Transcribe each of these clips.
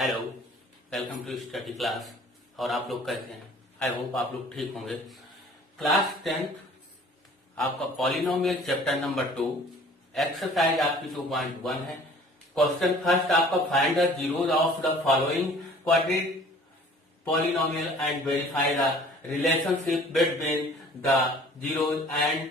Hello, welcome to study class. और आप लोग कैसे हैं? आई होप आप लोग ठीक होंगे। क्लास 10th आपका पॉलिनोमियल चैप्टर नंबर 2 एक्सरसाइज आपकी 2.1 है। क्वेश्चन फर्स्ट आपका find the zeros of the following quadratic polynomial and verify the relationship between the zeros and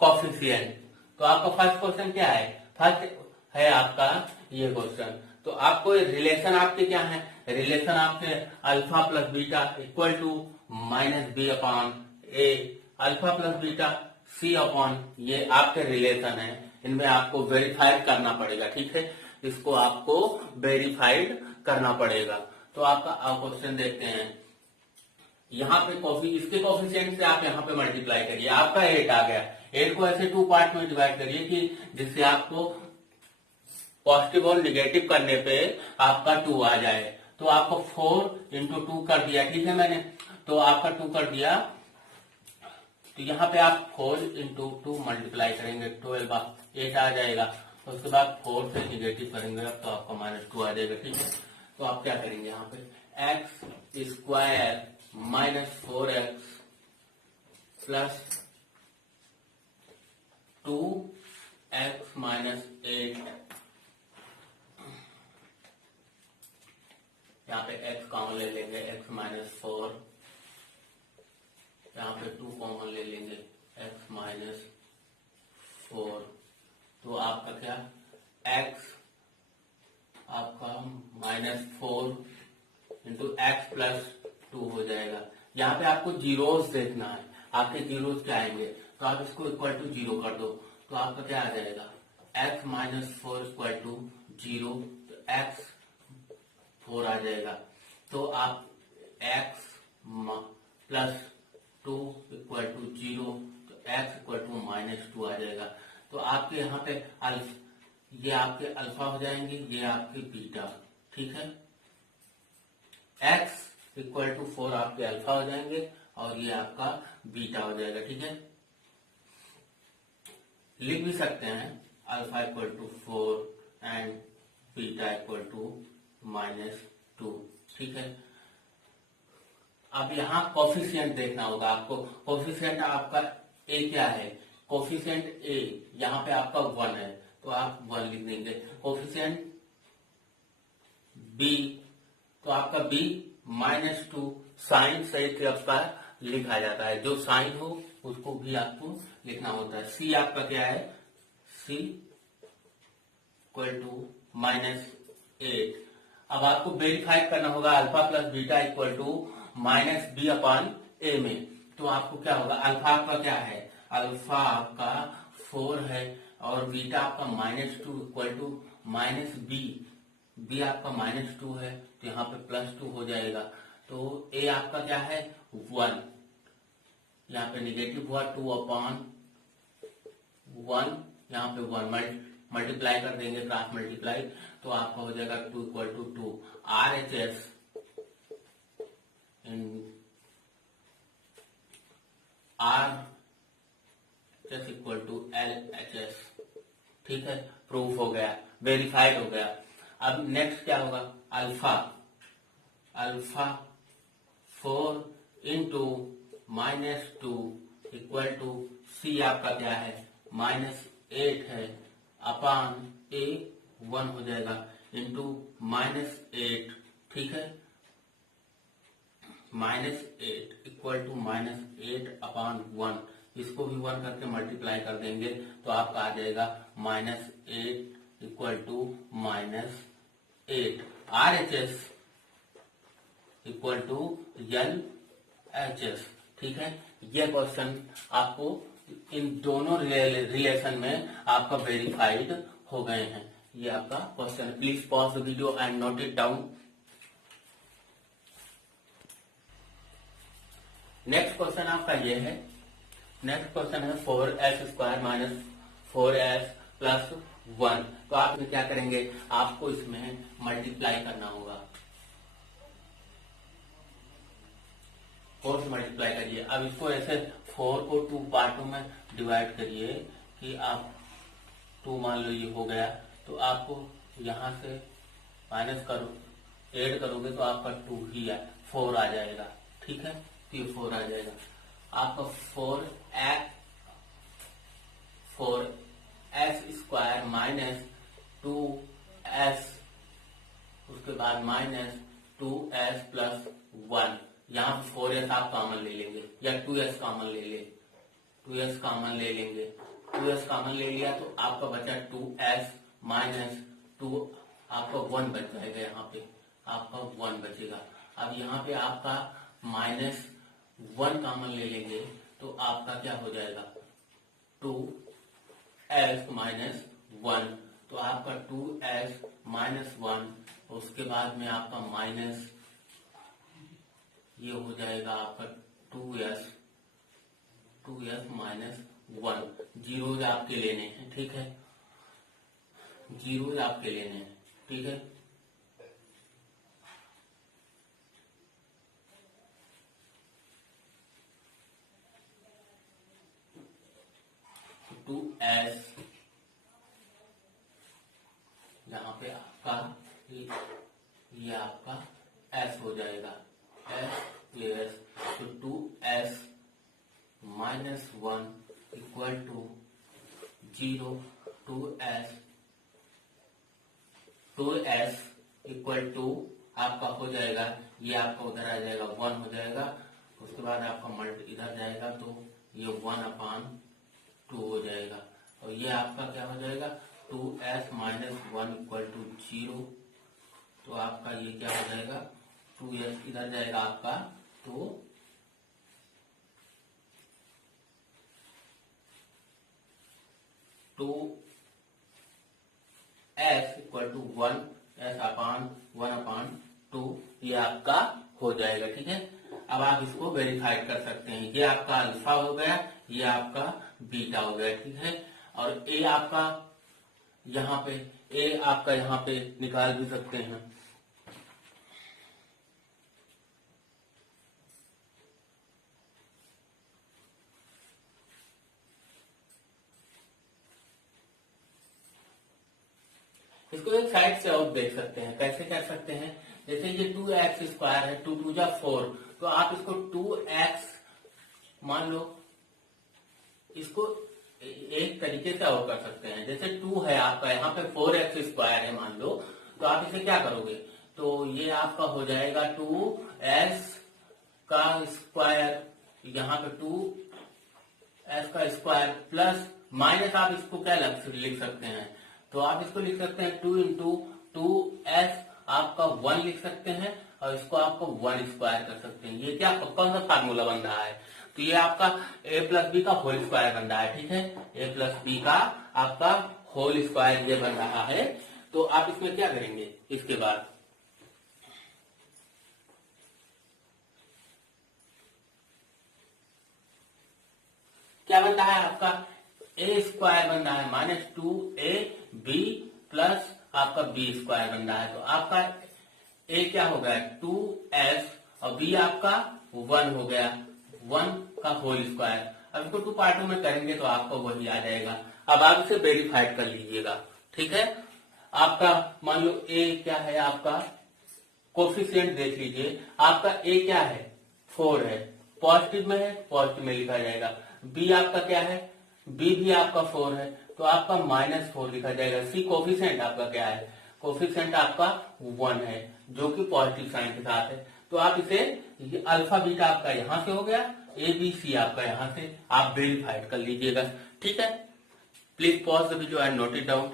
coefficient. तो आपका फर्स्ट क्वेश्चन क्या है? फर्स्ट है आपका ये क्वेश्चन। तो आपको रिलेशन आपके क्या है? रिलेशन आपके alpha plus beta equal to minus B upon A, alpha plus beta C upon ये आपके रिलेशन है। इनमें आपको वेरीफाइड करना पड़ेगा, ठीक है? इसको आपको वेरीफाइड करना पड़ेगा। तो आपका क्वेश्चन देखते हैं। यहाँ पे इसके कोफिशिएंट से आप यहाँ पे मल्टीप्लाई करिए, आपका 8 आ गया। 8 को ऐसे 2 पार्ट में डिवाइड करिए कि जिससे आपको पॉजिटिव और निगेटिव करने पे आपका 2 आ जाए। तो आपको 4 इंटू 2 कर दिया, ठीक है मैंने। तो आपका 2 कर दिया। तो यहाँ पे आप 4 इंटू 2 मल्टीप्लाई करेंगे, 12 8 आ जाएगा। तो उसके बाद 4 से निगेटिव करेंगे तो आपका -2 आ जाएगा, ठीक है। तो आप क्या करेंगे यहाँ पे x square minus 4x plus 2x minus 8, यहाँ पे x कॉमन ले लेंगे, x माइनस 4, यहाँ पे 2 कॉमन ले लेंगे, x माइनस 4। तो आपका क्या x आपका -4 इंटू एक्स प्लस 2 हो जाएगा। यहाँ पे आपको जीरोस देखना है, आपके जीरोस क्या आएंगे। तो आप इसको इक्वल टू 0 कर दो। तो आपका क्या आ जाएगा x माइनस 4 इक्वल टू 0। तो x 4 आ जाएगा। तो आप x प्लस 2 इक्वल टू 0, तो x इक्वल टू -2 आ जाएगा। तो आपके यहाँ पे ये आपके अल्फा हो जाएंगे, ये आपके बीटा, ठीक है। x इक्वल टू 4 आपके अल्फा हो जाएंगे और ये आपका बीटा हो जाएगा, ठीक है। लिख भी सकते हैं alpha equal to 4 and beta equal to -2, ठीक है। अब यहाँ कोफिशिएंट देखना होगा आपको। कोफिशिएंट आपका a क्या है? कोफिशिएंट a यहाँ पे आपका 1 है, तो आप 1 लिख देंगे। कोफिशिएंट b, तो आपका b -2 साइन सहित आपका लिखा जाता है। जो साइन हो उसको भी आपको लिखना होता है। c आपका क्या है? c equal to -8। अब आपको वेरीफाई करना होगा alpha plus beta equal to -b upon a में। तो आपको क्या होगा? अल्फा आपका क्या है? अल्फा आपका 4 है और बीटा आपका -2 इक्वल टू -b, b आपका -2 है तो यहाँ पे +2 हो जाएगा। तो a आपका क्या है? 1, यहाँ पे निगेटिव हुआ 2 अपॉन 1, यहाँ पे 1 मल्टीप्लाई कर देंगे, क्रॉस मल्टीप्लाई। तो आपका हो जाएगा 2 equal to 2 RHS RHS equal to LHS, ठीक है। प्रूफ हो गया, वेरीफाइड हो गया। अब नेक्स्ट क्या होगा? Alpha 4 into -2 equal to C आपका क्या है? -8 है अपॉन A 1 हो जाएगा इंटू -8, ठीक है। -8 इक्वल टू -8 अपॉन 1, इसको भी 1 करके मल्टीप्लाई कर देंगे तो आपका आ जाएगा -8 equal to -8। RHS equal to LHS, ठीक है। ये क्वेश्चन आपको इन दोनों रिलेशन में आपका वेरीफाइड हो गए हैं। ये आपका question. Please pause the video and note it down. Next question आपका ये है। नेक्स्ट क्वेश्चन है 4s square minus 4s plus 1। तो आप क्या करेंगे? आपको इसमें मल्टीप्लाई करना होगा। 4 से मल्टीप्लाई करिए। अब इसको ऐसे 4 को 2 पार्टों में डिवाइड करिए कि आप 2 मान लो ये हो गया। तो आपको यहाँ से माइनस करो, ऐड करोगे तो आपका 2 ही है, 4 आ जाएगा। ठीक है, तो ये 4 आ जाएगा आपका। 4s² माइनस 2s, उसके बाद माइनस 2s प्लस 1। यहाँ 4s आप कॉमन ले लेंगे या 2s कॉमन ले ले, 2s कॉमन ले लेंगे। 2s कॉमन ले लिया तो आपका बचा 2s माइनस 2, आपका 1 बच जाएगा। यहाँ पे आपका 1 बचेगा। अब यहाँ पे आपका माइनस 1 कॉमन ले लेंगे तो आपका क्या हो जाएगा, 2s माइनस 1। तो आपका 2s माइनस 1, उसके बाद में आपका माइनस ये हो जाएगा आपका 2s माइनस 1। जीरोज आपके लेने हैं, ठीक है, जीरोज आपके लेने हैं, ठीक है। टू एस, यहाँ पे आपका ये आपका s हो जाएगा, s प्लस, तो 2s minus 1 equal to 0। 2s equal to आपका हो जाएगा, ये आपका उधर आ जाएगा 1 हो जाएगा, उसके बाद आपका मल्ट इधर जाएगा तो ये 1/2 हो जाएगा। और ये आपका क्या हो जाएगा, 2s माइनस 1 इक्वल टू 0। तो आपका ये क्या हो जाएगा, 2s इधर जाएगा आपका, तो 2s इक्वल टू 1/2 ये आपका हो जाएगा। ठीक है, अब आप इसको वेरीफाई कर सकते हैं। ये आपका अल्फा हो गया, ये आपका बीटा हो गया। ठीक है, और ए आपका यहाँ पे, ए आपका यहाँ पे निकाल भी सकते हैं। इसको एक साइड से और देख सकते हैं, कैसे कर सकते हैं, जैसे ये 2x² है, 2 2 जा 4, तो आप इसको 2x मान लो, इसको एक तरीके से और कर सकते हैं। जैसे 2 है आपका, यहाँ पे 4x² है मान लो, तो आप इसे क्या करोगे, तो ये आपका हो जाएगा 2s का स्क्वायर, यहाँ पे 2s का स्क्वायर प्लस माइनस, आप इसको क्या लिख सकते हैं, तो आप इसको लिख सकते हैं 2 इंटू 2s आपका 1 लिख सकते हैं, और इसको आपको 1² कर सकते हैं। ये क्या कौन सा फार्मूला बन रहा है, तो ये आपका a प्लस बी का होल स्क्वायर बन रहा है। ठीक है, a प्लस बी का आपका होल स्क्वायर ये बन रहा है। तो आप इसमें क्या करेंगे, इसके बाद क्या बन रहा है आपका, a² बन रहा है माइनस 2ab प्लस आपका b² बन रहा है। तो आपका a क्या हो गया 2s और b आपका 1 हो गया, 1 का होल स्क्वायर। अब इसको 2 पार्टों में करेंगे तो आपको वही आ जाएगा। अब आप इसे वेरीफाइड कर लीजिएगा। ठीक है, आपका मान लो a क्या है, आपका कोफिशिएंट देख लीजिए, आपका a क्या है 4 है, पॉजिटिव में है, पॉजिटिव में लिखा जाएगा। b आपका क्या है, b भी आपका 4 है, तो आपका -4 लिखा जाएगा। c कोफिशिएंट आपका क्या है, कोफिशिएंट आपका 1 है, जो कि पॉजिटिव साइन के साथ है। तो आप इसे अल्फा बीटा आपका यहां से हो गया, ए बी सी आपका यहां से, आप वेरीफाइड कर लीजिएगा। ठीक है, please pause the video and note it down.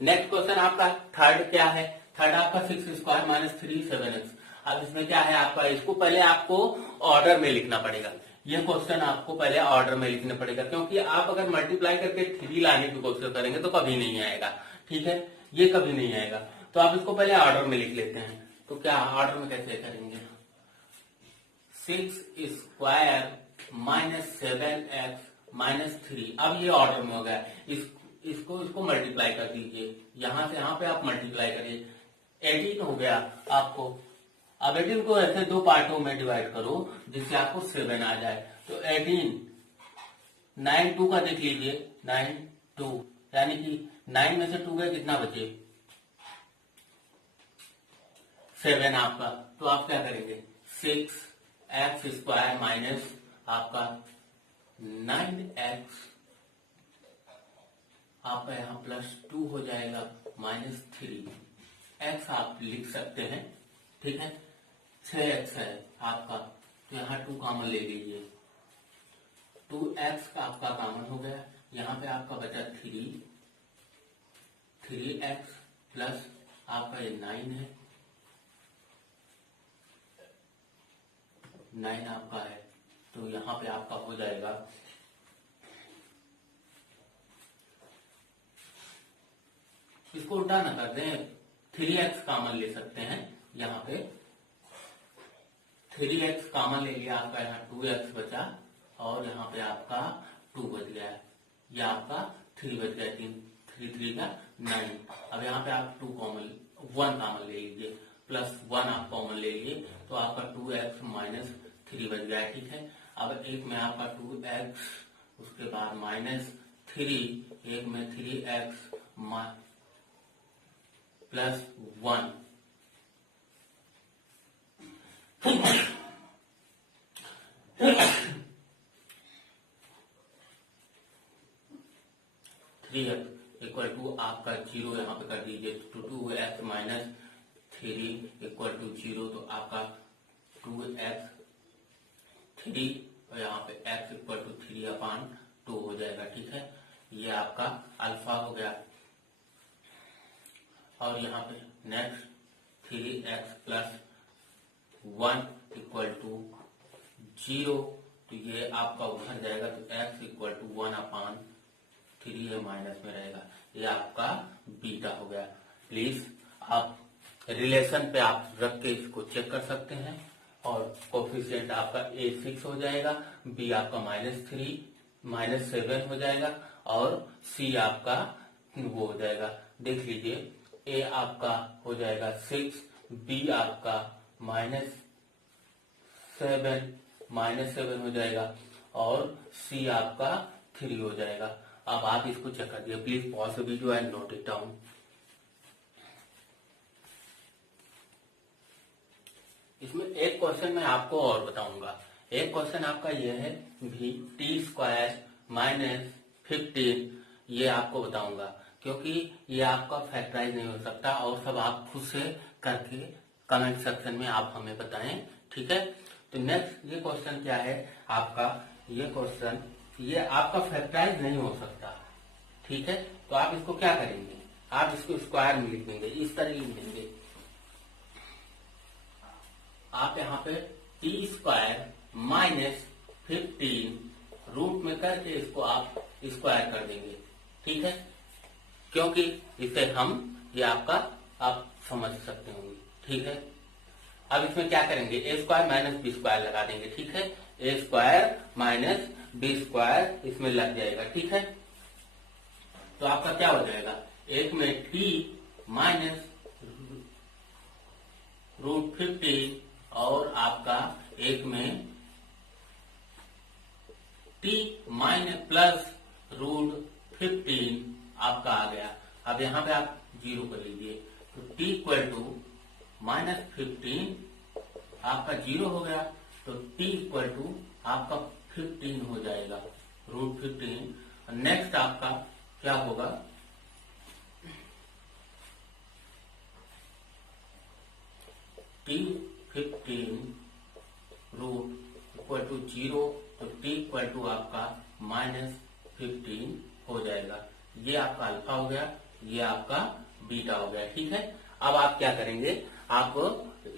Next question आपका थर्ड क्या है, थर्ड आपका 6² माइनस 3 7x। अब इसमें क्या है आपका, इसको पहले आपको ऑर्डर में लिखना पड़ेगा। ये क्वेश्चन आपको पहले ऑर्डर में लिखना पड़ेगा, क्योंकि आप अगर मल्टीप्लाई करके 3 लाने की कोशिश करेंगे तो कभी नहीं आएगा। ठीक है, ये कभी नहीं आएगा, तो आप इसको पहले ऑर्डर में लिख लेते हैं। तो क्या ऑर्डर में कैसे करेंगे, 6² माइनस 7x माइनस 3। अब ये ऑर्डर में हो गया, इसको मल्टीप्लाई कर दीजिए, यहां से यहां पे आप मल्टीप्लाई करिए, 18 हो गया आपको। अब 18 को ऐसे 2 पार्टों में डिवाइड करो जिससे आपको 7 आ जाए, तो 18 9 2 का देख लीजिए, 9 2 यानी कि 9 में से 2 गए, कितना बचे 7 आपका। तो आप क्या करेंगे 6x² माइनस आपका 9x आपका यहाँ +2 हो जाएगा -3 x आप लिख सकते हैं, ठीक है। 6x है आपका, तो यहाँ 2 कॉमन ले लीजिए, 2x आपका कॉमन हो गया, यहाँ पे आपका बचा 3x प्लस आपका ये 9 है, 9 आपका है, तो यहाँ पे आपका हो जाएगा इसको उल्टा ना कर दें, 3x कॉमन ले सकते हैं, यहाँ पे 3x कॉमन ले लिया, आपका यहाँ 2x बचा और यहाँ पे आपका 2 बच गया, या आपका 3 बच गया, 3 3 का 9। अब यहाँ पे आप 1 कॉमन ले लीजिए, +1 आप कॉमन ले लिए, तो आपका 2x माइनस 3 बच गया, ठीक है। अब एक में आपका 2x, उसके बाद -3, एक में 3x +1 3x इक्वल टू आपका 0 यहाँ पे कर दीजिए, तो 2x माइनस 3 इक्वल टू 0, तो आपका 2x 3 और यहाँ पे x इक्वल टू 3/2 हो जाएगा, ठीक है। ये आपका अल्फा हो गया, और यहाँ पे नेक्स्ट 3x + 1 इक्वल टू 0, तो ये आपका उधर जाएगा, तो x इक्वल टू 1/3 है, माइनस में रहेगा, ये आपका बीटा हो गया। प्लीज आप रिलेशन पे आप रख के इसको चेक कर सकते हैं, और कोफिशिएंट आपका a 6 हो जाएगा, b आपका -7 हो जाएगा, और c आपका वो हो जाएगा, देख लीजिए a आपका हो जाएगा 6, b आपका -7 हो जाएगा, और c आपका 3 हो जाएगा। अब आप इसको चेक कर दिए, please pause the video and note it down. इसमें एक क्वेश्चन मैं आपको और बताऊंगा, एक क्वेश्चन आपका ये है भी t² - 15, ये आपको बताऊंगा, क्योंकि ये आपका फैक्टराइज नहीं हो सकता, और सब आप खुद से करके कमेंट सेक्शन में आप हमें बताएं, ठीक है। तो नेक्स्ट ये क्वेश्चन क्या है आपका, ये क्वेश्चन ये आपका फैक्टराइज नहीं हो सकता, ठीक है। तो आप इसको क्या करेंगे, आप इसको स्क्वायर में लिख देंगे, इस तरह लिख देंगे, आप यहाँ पे t² - 15 रूट में करके इसको आप स्क्वायर कर देंगे, ठीक है, क्योंकि इसे हम ये आपका आप समझ सकते होंगे, ठीक है। अब इसमें क्या करेंगे, a² - b² लगा देंगे, ठीक है, a² - b² इसमें लग जाएगा, ठीक है। तो आपका क्या हो जाएगा, एक में t -√15 और आपका एक में t +√15 आपका आ गया। अब यहाँ पे आप 0 कर लीजिए, तो t इक्वल टू -15 आपका 0 हो गया, तो t इक्वल टू आपका 15 हो जाएगा, √15। नेक्स्ट आपका क्या होगा, t 15 रूट इक्वल टू 0, तो t इक्वल टू आपका -15 हो जाएगा। ये आपका अल्फा हो गया, ये आपका बीटा हो गया, ठीक है। अब आप क्या करेंगे, आप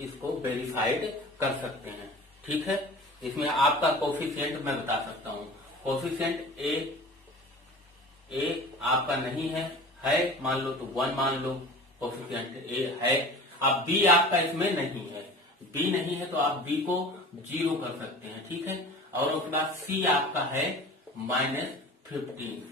इसको वेरीफाइड कर सकते हैं, ठीक है। इसमें आपका कोफिशिएंट मैं बता सकता हूँ, कोफिशिएंट ए आपका नहीं है मान लो तो 1 मान लो, कोफिशिएंट ए है। अब बी आपका इसमें नहीं है, बी नहीं है तो आप बी को 0 कर सकते हैं, ठीक है। और उसके बाद सी आपका है -15,